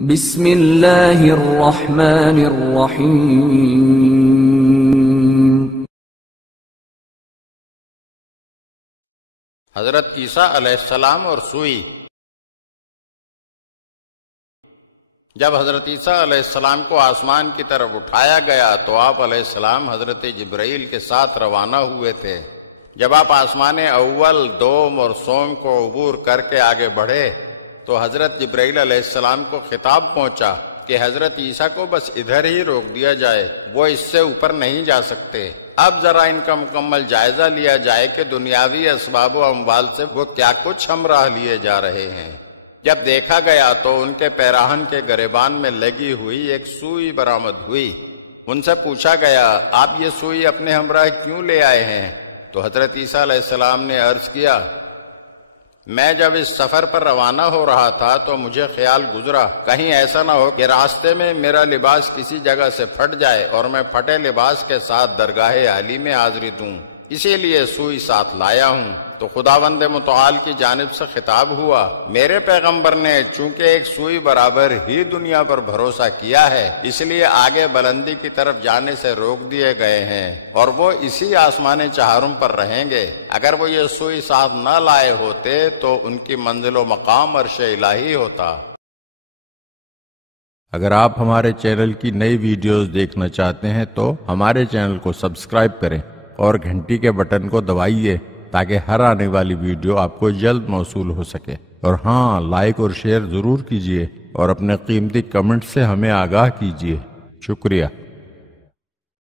بسم اللہ الرحمن الرحیم۔ حضرت عیسیٰ علیہ السلام اور سوئی۔ جب حضرت عیسیٰ علیہ السلام کو آسمان کی طرف اٹھایا گیا تو آپ علیہ السلام حضرت جبرائیل کے ساتھ روانہ ہوئے تھے۔ جب آپ آسمان اول، دوم اور سوم کو عبور کر کے آگے بڑھے تو حضرت جبرائیل علیہ السلام کو خطاب پہنچا کہ حضرت عیسیٰ کو بس ادھر ہی روک دیا جائے، وہ اس سے اوپر نہیں جا سکتے۔ اب ذرا ان کا مکمل جائزہ لیا جائے کہ دنیاوی اسباب و اموال سے وہ کیا کچھ ہمراہ لیے جا رہے ہیں۔ جب دیکھا گیا تو ان کے پیراہن کے گریبان میں لگی ہوئی ایک سوئی برآمد ہوئی۔ ان سے پوچھا گیا، آپ یہ سوئی اپنے ہمراہ کیوں لے آئے ہیں؟ تو حضرت عیسیٰ علیہ السلام نے عرض کیا، میں جب اس سفر پر روانہ ہو رہا تھا تو مجھے خیال گزرا کہیں ایسا نہ ہو کہ راستے میں میرا لباس کسی جگہ سے پھٹ جائے اور میں پھٹے لباس کے ساتھ درگاہ عالی میں حاضری دوں، اسی لیے سوئی ساتھ لایا ہوں۔ تو خداوند متعال کی جانب سے خطاب ہوا، میرے پیغمبر نے چونکہ ایک سوئی برابر ہی دنیا پر بھروسہ کیا ہے، اس لیے آگے بلندی کی طرف جانے سے روک دیے گئے ہیں اور وہ اسی آسمان چہارم پر رہیں گے۔ اگر وہ یہ سوئی ساتھ نہ لائے ہوتے تو ان کی منزل و مقام عرش الہی ہوتا۔ اگر آپ ہمارے چینل کی نئی ویڈیوز دیکھنا چاہتے ہیں تو ہمارے چینل کو سبسکرائب کریں اور گھنٹی کے بٹن کو دبائیے تاکہ ہر آنے والی ویڈیو آپ کو جلد موصول ہو سکے۔ اور ہاں، لائک اور شیئر ضرور کیجیے اور اپنے قیمتی کمنٹ سے ہمیں آگاہ کیجیے۔ شکریہ۔